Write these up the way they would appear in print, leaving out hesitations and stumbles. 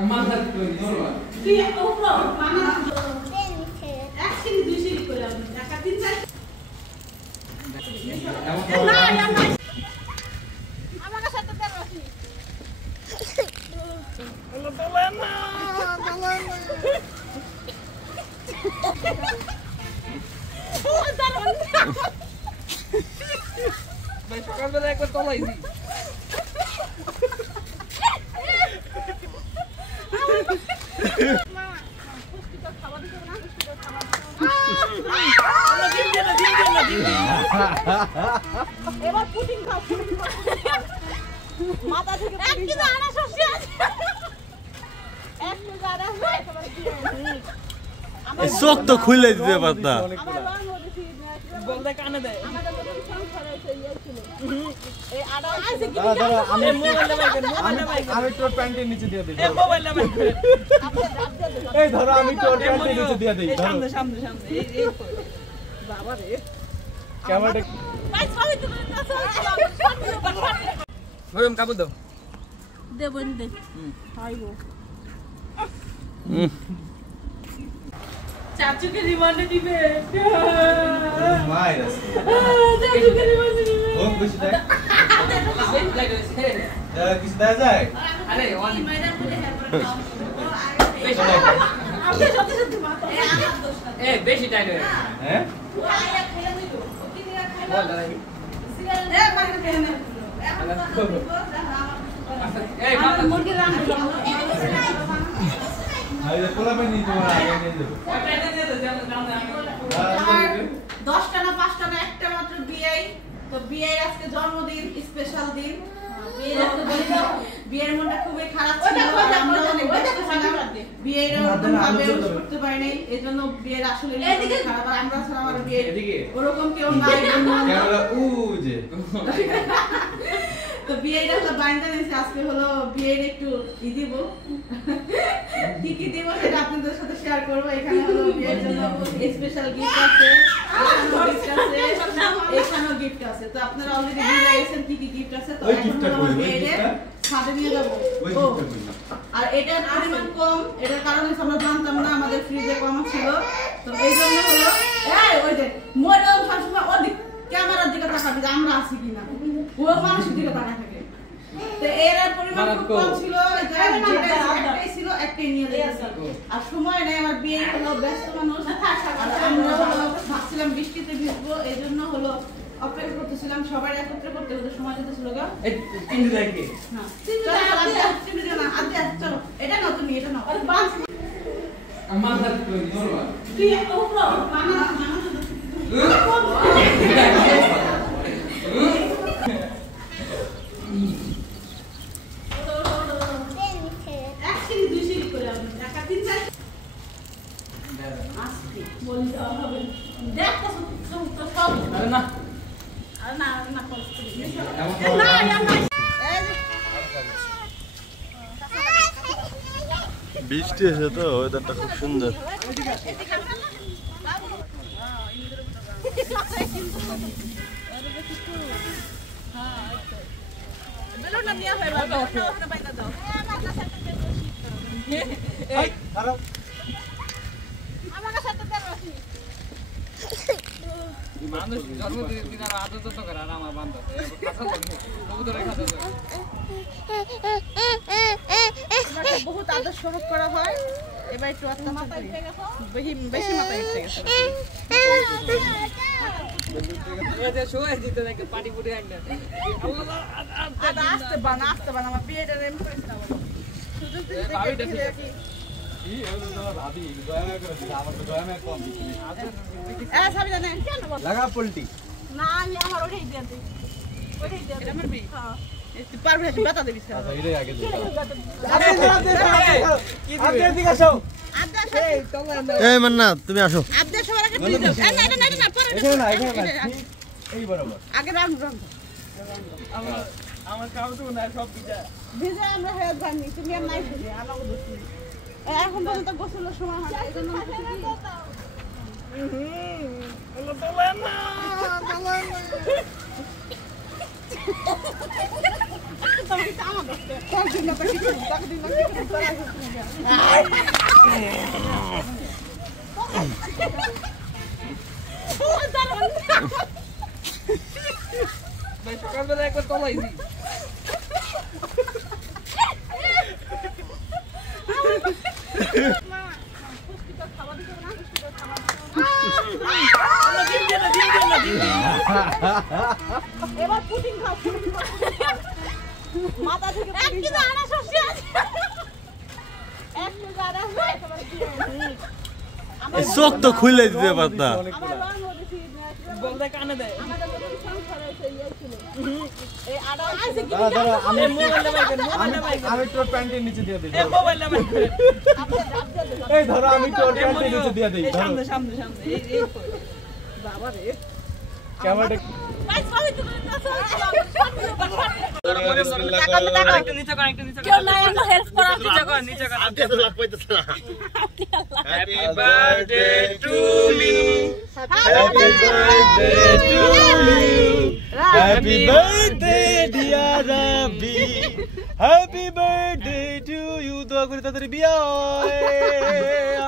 Amanda tuh normal. Dia overall mana? Actually dua sih kurang. Dakatin saya. Nah, yang lain. Apa nggak satu terus nih? Tolena. Besok kan boleh ikut tolong ini. এবার putting খাও মাথা থেকে একটু দাঁড়া সরষে আছে একটু দাঁড়া একেবারে এই চোখ তো খুলে দিতে পারতা আমার রং ওদেছি বলতে কানে দেয় আমাদের মধ্যে সংসার হয়েছে ইয়ে ছিল এই আড়া আছে কি আমি মোবাইলটা বাইক আমি তোর প্যান্টের নিচে দিয়ে দেই এই মোবাইলটা বাইক এই ধরো আমি তোর প্যান্টের নিচে দিয়ে দেই ধরো সামনে সামনে সামনে এই বাবা রে ক্যামেরাটা ভাই সবাই তো ভাই কাবু দাও দেবন দে হাইবো চাচুকে রিমান্ডে দিবে মাইরাস চাচুকে রিমান্ডে দিবে ও খুশি দেখ কিছু দেখা যায় আরে ওয়ান ম্যাডাম বলে হ্যাঁ আপনি সত্যি সত্যি মাথা আমার দোষ না এ বেশি টাইট হয়ে হ্যাঁ ও আয়া খেলা দিল ও কি নিয়ে খাইলো বল দাদা সিরিয়াল দে পারে খেলে না এখন তো এই আমার মুরগি রান্না আরে কোলাবে নি তোমার আগে নিয়ে যাবো ওটা দিয়ে দাও জানো আর 10টা না 5টা না একটা মাত্র বিআই তো বিআই আজকে জন্মদিন স্পেশাল দিন বিয়ের মনটা খুবই খারাপ ছিল আমরা অনেক ব্যস্ত ছিলাম বিয়ের ওরকম ভাবে করতে পারি নাই এজন্য বিয়ের আসলে খারাপ আর আমরা ছাড়া আমার বিয়ের ওরকম কেউ নাই ক্যামেরা উ যে তো বিয়েটা হলো বাইন্দা নিয়েছে আজকে হলো বিয়ের একটু দিব কি দিব সেটা আপনাদের সাথে শেয়ার করবো এখানে হলো বিয়ের জন্য স্পেশাল গিফট আছে এখানেও গিফট আছে তো আপনারা অলরেডি বুঝে গেছেন কি কি গিফট আছে তো এখন হলো বিয়ের ছাদে নিয়ে যাবো আর এটার পরিমাণ কম এটার কারণে আমরা জানতাম না আমাদের ফ্রিজে কম ছিল তো এই জন্য হলো ওই যে মরেও সবসময় ওদিক ক্যামেরার দিকে তাকাবি আমরা আছি কিনা ও মানুষের দিকে তাকা থাকে তো এর পরিমাণ খুব কম ছিল একটাই ছিল একটাই নিয়ে যাচ্ছে আর সময় নেই আমার বিয়ে হলো ব্যস্ত মানুষ আমরা ভাবছিলাম বৃষ্টিতে ভিজবো এই জন্য হলো অপেক্ষা করতেছিলাম সবাই একত্রে করতে হতে সময় যেতেছিল গা এই তিন দেখি না চলো এটা নাও তুমি এটা নাও Amanda tuh normal. তুই ওপর মানা actually দুই সিঁড়ি করে আমি টাকা 3-4 আসছে বলতে হবে দেখো তো সব আরে না না করতে বৃষ্টি এসে তো ওয়েদারটা খুব সুন্দর বেলুনটা নিয়ে হয় বাবা ওখানে বাইরে দাও এই খারাপ আমার কাছে তো তেল আছে মানুষ জন্মদিন আর আদত তো করে আর আমার বান্ধব কথা বলি কবুতরের কথা বলি আমাকে বহুত আদর সহক করা হয় এবার একটু আস্তে মাথায় উঠে গেছে বেশি মাথায় উঠে গেছে এই যে শোয়ে দিতে নাকি পাটি পুটি আনলে আদা আস্তে বানা আমার বিয়েটা এম করিস না সুযোগ দিতে কি কি এগুলো তোমরা ভাবি দয়া করে দিই আমার তো দয়া কম কিছু সাবি জানেন কেন বল লাগা পল্টি না আমি আমার ওটাই দিয়ে দিই এটা মারবি হ্যাঁ তুই পারবি না তুই বাতা দিবি স্যার আচ্ছা এটাই আগে দিই কি আপনি এদিকে আসো আদা এই তোমরা এই মান্না তুমি আসো আদা সবার আগে প্লিজ না পরে এখানে না ঠিক এই বরাবর আগে রাম আমার কাউ তো না সব ভিজে আমরা হেয়ার জানি তুমি আর নাই ভিজে আমাকে দোষ নেই এখন পর্যন্ত গোসলের সময় হয় না এজন্য হলো তোলা না সকালবেলা একবার তলাইছি এবার পুডিং খাও মাথা থেকে এক কেজি আনা সবজি আছে এক কেজি আনা এই চোখ তো খুলে দিতে পারতা আমার রং ওদিছি বলতে কানে দেয় আমাদের মধ্যে সংসার হইছে ইয়ে ছিল এই আড়া আছে কি দাঁড়া আমি মোবাইলটা বাইক কর মোবাইলটা বাইক আমি তোর প্যান্টের নিচে দিয়ে দেই এ মোবাইলটা বাইক কর এই ধরো আমি তোর প্যান্টের নিচে দিয়ে দেই ধরো সামনে সামনে সামনে এই বাবা রে ক্যামেরাটা গাইস ভাবি তো বিসমিল্লাহ একটা নিচে কর একটা নিচে কর কেউ নাই আমরা হেল্প করা নিচে কর নিচে কর আজকে তো লাগ পাইতেছ না happy birthday to you happy birthday to you happy birthday dear Rabi happy birthday to you দোয়া করি তাড়াতাড়ি বিয়া হয়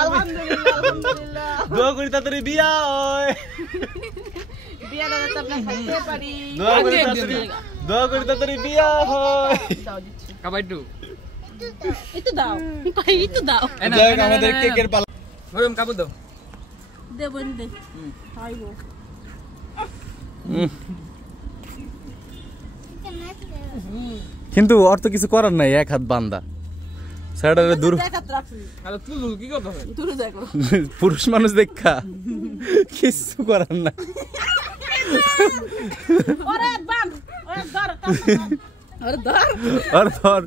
আলহামদুলিল্লাহ আলহামদুলিল্লাহ দোয়া করি তাড়াতাড়ি বিয়া হয় বিয়া দাদা তো আপনি খাইতে পারি দোয়া করি তাড়াতাড়ি বিয়া হয় দাও দিচ্ছি কাবাইটু একটু দাও একটু দাও যাক আমাদের কেকের পালা গরম কাবু দাও দেবন দে খাইবো কিন্তু ওর তো কিছু করার নাই এক হাত বান্দা সাইডারে দূর দেখাত রাখছি আরে তুই কি করতে হবে দূরে দেখো পুরুষ মানুষ দেখা কিছু করার নাই ওরে বান ওরে ধর ওরে ধর আর ধর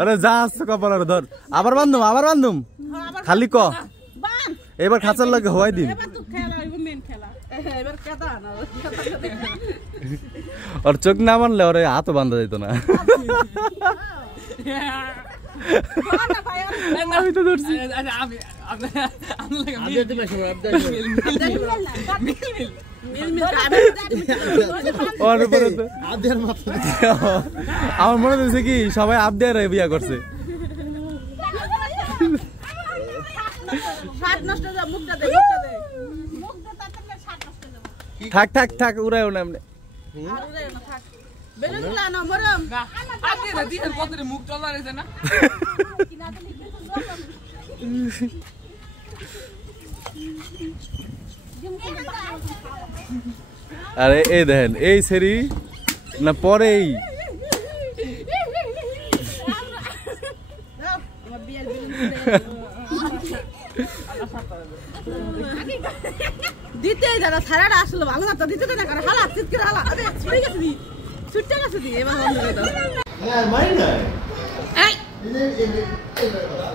আরে যা আসছে কপাল আর ধর আবার বান্ধুম খালি ক বান এবার খাঁচার লাগে হওয়াই দিন এবার তো খেলা হইব মেন খেলা এবার কেদা না ওর চোখ না মানলে ওরে হাতও বান্ধা যেত না আমি তো ধরছি আমি লাগে ওর উপরে তো আমার মনে হচ্ছে কি সবাই আপ দিয়ে বিয়া করছে শার্ট নষ্ট যা মুখটা দে মুখটা তাতে শার্ট নষ্ট যাবে থাক উড়াইও না এমনি আর উড়ে না থাক বেলুনগুলা না মরম আজকে না দিন কত মুখ চলা রইছে না কিনা তো লিখে আরে এই দেখেন এই সেরি না পরেই আমার বিয়ার বেলুন দিতে যারা সারাটা আসলে ভালো না তো দিতে না করে হালা চিৎকার হালা আরে ছুটে গেছে দি ছুটে গেছে দি এবার বন্ধ করে দাও হ্যাঁ মাই না এই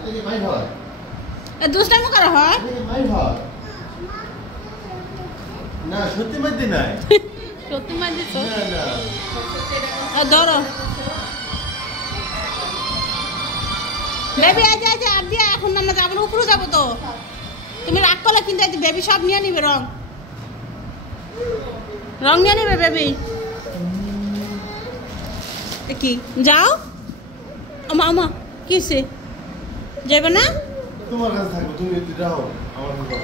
এই মাই হয় এ দুষ্টামি করা হয় এই মাই হয় না সত্যি মাইতে নাই সত্যি মার দিছো না না ধরো বেবি আজ আর দিয়া এখন আমরা যাবো না উপরে যাবো তো তুমি রাগ করলে কিন্তু আজ বেবি সব নিয়ে নিবে রং নিয়ে নিবে বেবি কি যাও আমা কিসে যাবে না তোমার কাছে থাকবো তুমি একটু যাও আমার কাছে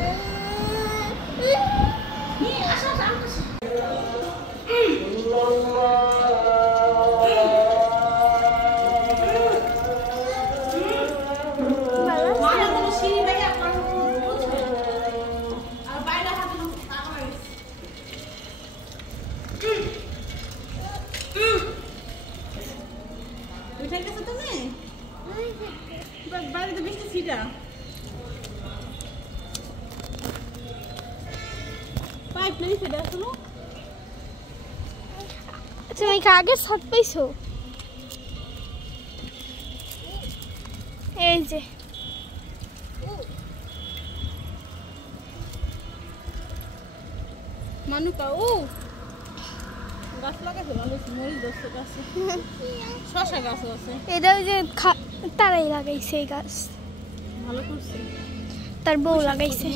বাইরে বৃষ্টি ছিটা পাইপ নেই সেটা শুনো তুমি কি আগে ছাদ পাইছো এই যে মানুকা ও গাছ লাগাইছে ভালো মরিচ গাছ আছে শসা গাছ আছে এটা ওই যে তারাই লাগাইছে এই গাছ ভালো করছে তার বউ লাগাইছে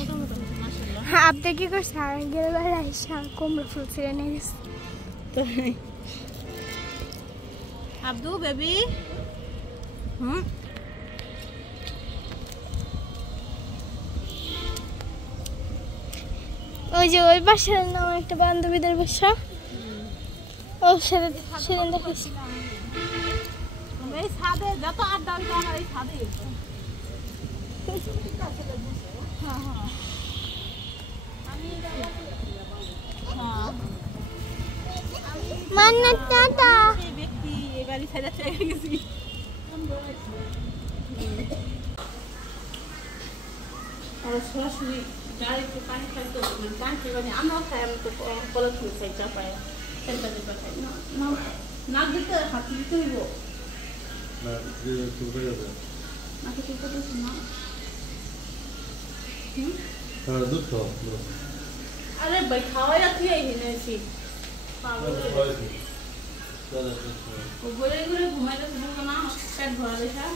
হ্যাঁ আপনি কি করছে আর গেলে বেলা এসে কুমড়ো ফুল ছিঁড়ে নিয়ে গেছে আব্দু বেবি ওই যে ওই বাসার নাম একটা বান্ধবীদের বাসা ও সেদিন দেখেছি এই ছাদে যত আড্ডা হইতো আমার এই ছাদে মান্নাত টাটা এই ব্যক্তি এই বাড়ি ছেড়ে চলে গেছি আর সরাসরি গাড়িতে পানি খাইতো মানে পানি পানি আমরাও খাই আমি তো পলিথিন খাই চাপায় সেটা দিতে খাই না না দিতে হাত দিতে হইব নাকি ঠিক করতেছি না দুধ খাও আরে ভাই খাওয়াই রাখি এনেছি ঘুরে ঘুরে ঘুমাইতে বলতো না পেট ভরা দেখা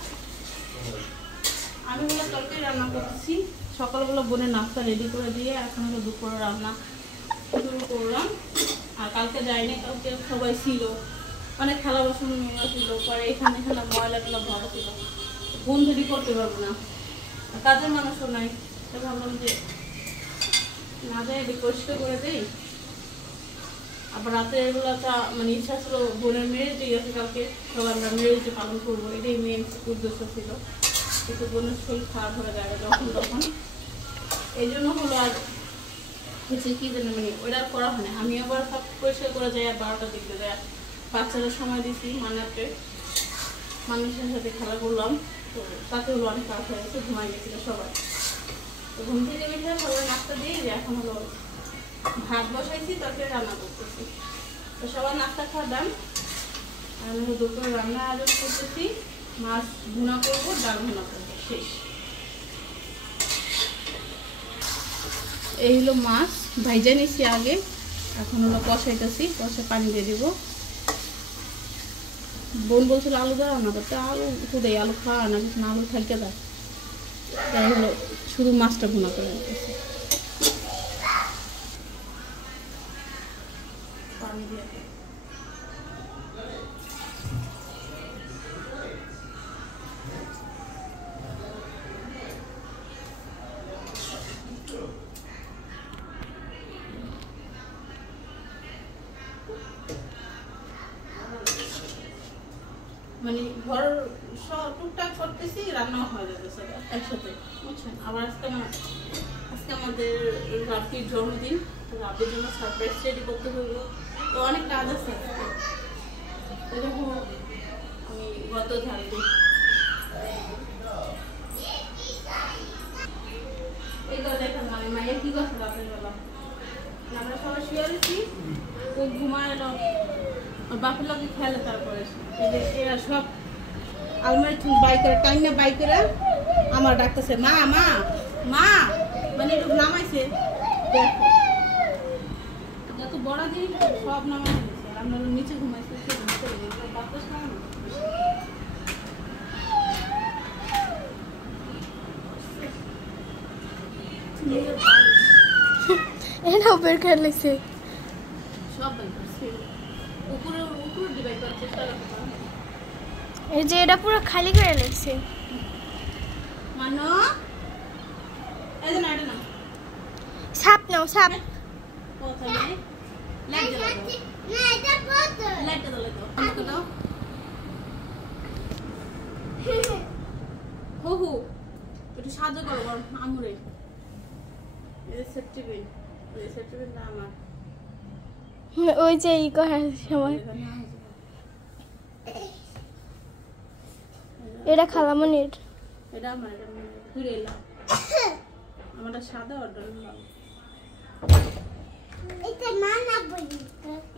আমি হলো তরকারি রান্না করতেছি সকালবেলা বোনের নাস্তা রেডি করে দিয়ে এখন হলো দুপুরে রান্না শুরু করলাম আর কালকে যাইনি কালকে সবাই ছিল অনেক থালা বাসন ছিল পরে এখানে ময়লাগুলো ভরা ছিল বোন রেডি করতে পারবো না কাজের মানুষও নাই তো ভাবলাম যে না যাই পরিষ্কার করে দেই আবার রাতে এগুলোটা মানে ইচ্ছা ছিল বোনের মেরেজই আছে কালকে সবাই আমরা মেরেজে পালন করবো এটাই মেন উদ্দেশ্য ছিল কিন্তু বোনের শরীর খারাপ হয়ে যাবে যখন তখন এই জন্য হলো আর হচ্ছে কি জানি মানে ওইটা করা হয় না আমি আবার সব পরিষ্কার করে যাই আর 12টার দিকে যাই বাচ্চারা সময় দিছি মানাতে মানুষের সাথে খেলা করলাম তো তাতে হলো অনেক কাজ হয়ে গেছে ঘুমাই গেছিল সবাই তো ঘুম থেকে বেশি সবাই নাস্তা দিয়ে যে এখন হলো ভাত বসাইছি তরকারি রান্না করতেছি তো সবাই নাস্তা খাওয়া দাম আর আমি দুপুরে রান্না আয়োজন করতেছি মাছ ভুনা করবো ডাল ভুনা করবো শেষ এই হলো মাছ ভাইজা নিছি আগে এখন হলো কষাইতেছি কষে পানি দিয়ে দিব বোন বলছিল আলু দাও না করতে আলু শুধু আলু খাওয়া না কিছু আলু থাকতে দেয় তাই হলো শুধু মাছটা ভুনা করে দিতেছি পানি দিয়ে মানে ঘর সব টুকটাক করতেছি রান্নাও হয়ে যাচ্ছে একসাথে বুঝছেন আবার আজকে আমাদের রাব্বির জন্মদিন তো রাব্বির জন্য সারপ্রাইজ রেডি করতে হইব তো অনেক কাজ আছে এরকম আমি গত ঝাড়ি দিই এইগুলো দেখেন মানে মাইয়া কি করছে রাতের বেলা আমরা সবাই শুয়ে রয়েছি ও ঘুমায় এলো বাপের লোকে খেলে তারপরে এরা সব আলমারি বাই করে টাইমে বাই করে আমার ডাকতেছে মা মা মা মানে একটু নামাইছে দেখো যত বড় জিনিস সব নামাই দিয়েছে আমরা নিচে ঘুমাইছে বাতাস খায় না এটাও বের করে লাগছে সব বাই করছে উপরে ডিভাইড করার চেষ্টা করতে পারো এই যে এটা পুরো খালি করে লাগছে মানো এই যে না এটা না সাপ নাও সাপ কোথায় নাই লাইট জ্বালাও না এটা কত লাইট জ্বালাও তো আমাকে দাও হু একটু সাহায্য করো আমুরে এই সেফটি না আমার ওই যে ই করার সময় এটা খালামনির এটা আমার এটা ঘুরে এলাম আমারটা সাদা অর্ডার নিলাম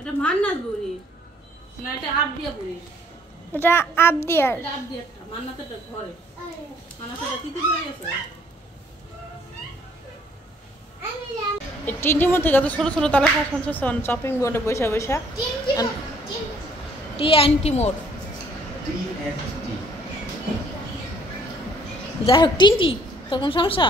এটা মান্নাত বুড়ি না এটা আবদিয়া বুড়ি এটা আবদিয়ার এটা আবদিয়ারটা মান্নাতেরটা ঘরে মান্নাতেরটা তিতি পড়ে গেছে টিনটির মধ্যে কত ছোট ছোট তালা শুনছো শপিং বোর্ডে বসে বসে টি মোড় যাই হোক টিনটি তখন সমস্যা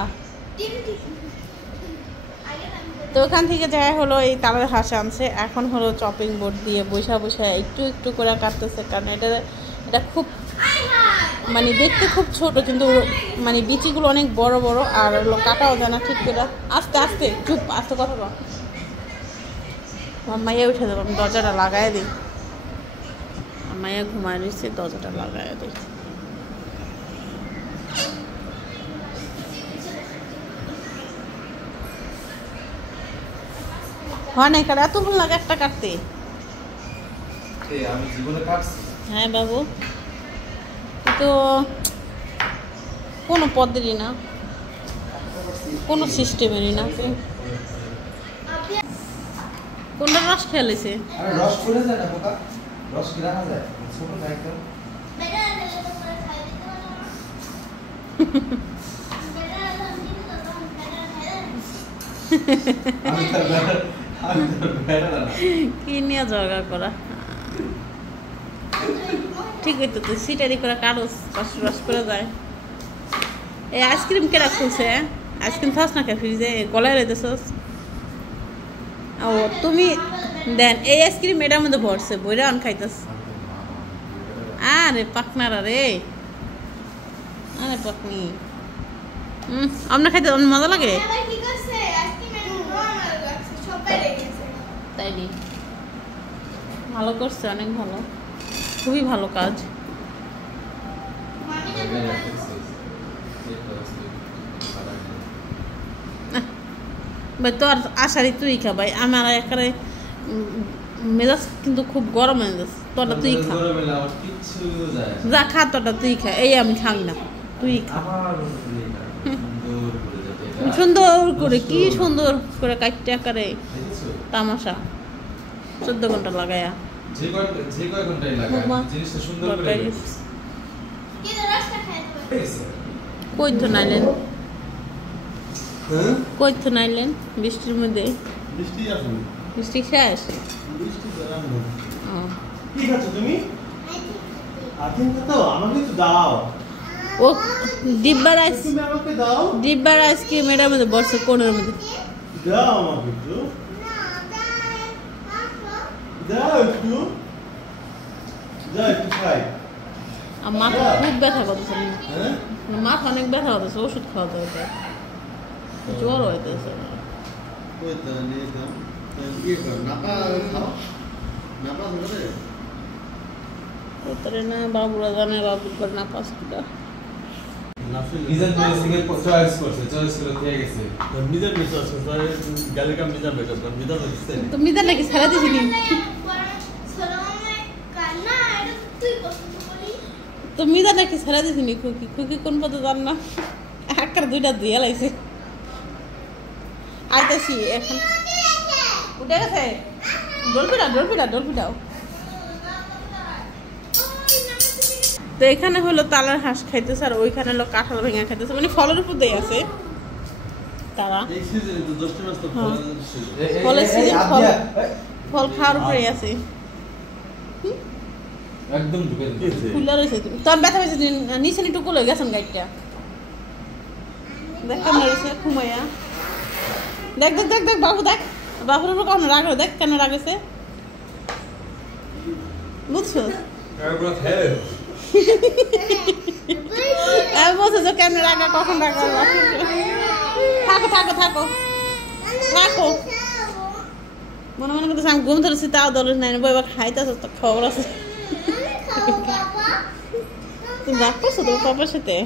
তো ওখান থেকে যাই হলো এই তালের হাঁস আনছে, এখন হলো চপিং বোর্ড দিয়ে বসা বসা একটু একটু করে কাটতেছে, কারণ এটা খুব মানে দেখতে খুব ছোট, কিন্তু মানে বিচিগুলো অনেক বড় বড়, আর হলো কাটাও যায় না ঠিক করে। আস্তে আস্তে, চুপ, আস্তে কথা বল। আমার মাইয়া উঠে দেবো, আমি দরজাটা লাগাই দিই। আমার মাইয়া ঘুমায় রয়েছে, দরজাটা লাগাই দিই। হয় না কাটা, এত ভালো লাগে একটা কাটতে। আমি জীবনে কাটছি। হ্যাঁ বাবু, তো কোনো পদ্ধতি না, কোনো সিস্টেমেরই না। কোনটা রস খেলেছে? আরে রস পড়ে যায় না পোকা, রস কি রাখা যায়? ছোট না একদম। কি নিয়ে ঝগড়া করা? ঠিক হইতো তো, সিটারি করে কাগজ রস করে যায়। এই আইসক্রিম কেরা খুলছে? আইসক্রিম খাস না কে ফ্রিজে? গলায় রেখেছস? ও তুমি দেন, এই আইসক্রিম এটার মধ্যে ভরছে, বইরা আন খাইতেছ। আরে পাকনারা রে, আরে পাকনি। আপনার খাইতে অনেক মজা লাগে। তাই নি, ভালো করছে, অনেক ভালো, খুবই ভালো কাজ। ভাই তোর আশারি তুই খা ভাই, আমার একেবারে মেজাজ কিন্তু খুব গরম হয়ে যাচ্ছে। তোরটা তুই খা, যা খা, তোরটা তুই খা। এই আমি খাই না, তুই খা। সুন্দর করে, কি সুন্দর করে কাটতে আকারে তামাশা, 14 ঘন্টা লাগায়া। কই তো নাইলেন, কই তো নাইলেন বৃষ্টির মধ্যে? বৃষ্টি শেষ? কি খাচ্ছ তুমি? আমাকে তো দাও। ও ডিব্বার আইসক্রিম এটার মধ্যে বসে, কোনের মধ্যে দাও আমাকে একটু, দাও একটু, যা একটু খাই। আর মাথা খুব ব্যথা করতেছে, মাথা অনেক ব্যথা করতেছে, ওষুধ খাওয়াতে হবে, জ্বর হইতেছে। না বাবুরা জানে, বাবুর করে না পাঁচ কিটা। তো মিজান নাকি ছাড়া দিছিনি? তো মিজান নাকি ছাড়া দিছিনি? খুকি খুকি কোন পথে জান না, একটা দুইটা দিয়ে লাইছে। আইতেছি এখন, উঠে গেছে। ডলপিটাও। তো এখানে হলো তালার হাঁস খাইতেছে, আর ওইখানে হলো কাঁঠাল ভেঙে খাইতেছে, মানে ফলের উপর দিয়ে আছে তারা। ফলের সিজন, ফল খাওয়ার উপরেই আছে। একদম খুলে রয়েছে, তোর ব্যথা পেয়েছে নিচে একটু কুলে গেছেন গাইডটা। দেখ কেমন রয়েছে ঘুমাইয়া, দেখ বাবু, দেখ বাবুর উপর কেমন রাগ, দেখ কেন রাগেছে, বুঝছো? বলছে যে কেন রাগা, কখন রাগা। থাকো মনে করতেছে আমি ঘুম ধরেছি, তাও দল নাই, এবার খাইতেছ তো খবর আছে। তুমি রাগ করছো তোর পাপার সাথে?